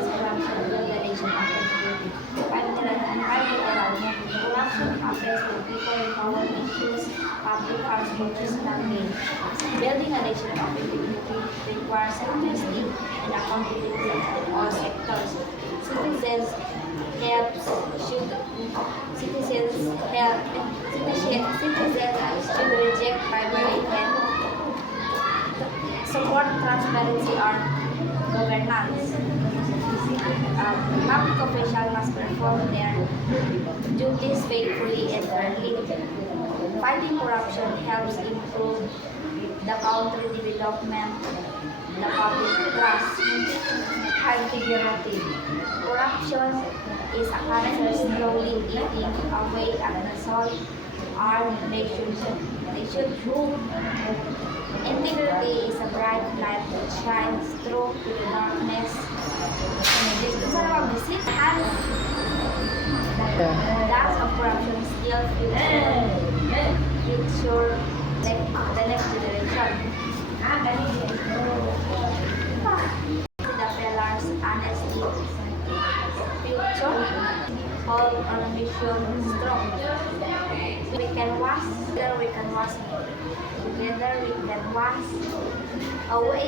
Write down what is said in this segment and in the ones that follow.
against corruption build the nation up and security. Corruption happens when people in power misuse public funds for personal gain. Building a nation of integrity requires honesty and accountability in all sectors. Citizens should reject bribery and support transparency on governance. Public officials must perform their duties faithfully and fairly. Fighting corruption helps improve the country development, the public trust, and security. Corruption is a cancer slowly eating away at the soul our nation. Integrity is a bright light that shines through to the darkness. Lots of corruption still future the next generation. The pillars honesty, future, hold our mission strong. We can wash, together we can wash away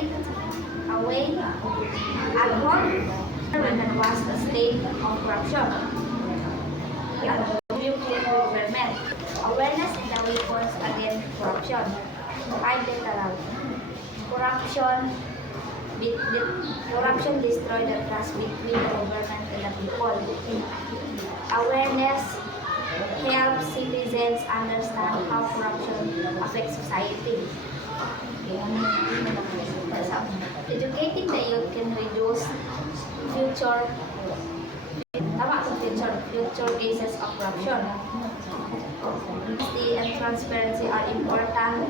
at home. We can wash the state of corruption. Government. Awareness is the weapons against corruption. Bilateral. Corruption destroys the trust between the government and the people. Awareness helps citizens understand how corruption affects society. Educating the youth can reduce future cases of corruption. Honesty and transparency are important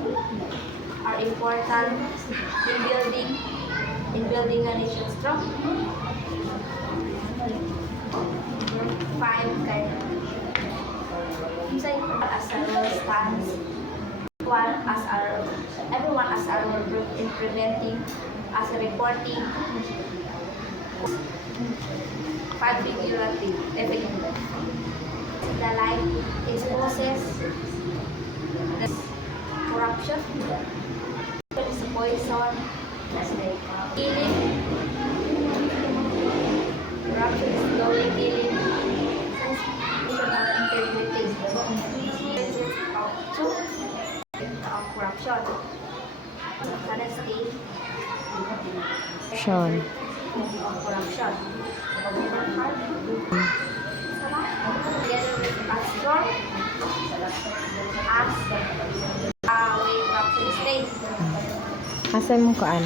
in building a nation strong. 5 as a role stands. Everyone as a role in preventing, as a reporting. 5 figurative effective. The light exposes the corruption, is poison, killing. Corruption is slowly killing. Integrity of corruption. Honesty. Sean. Of corruption. Together with as strong as way corruption state. Asan mo kaan?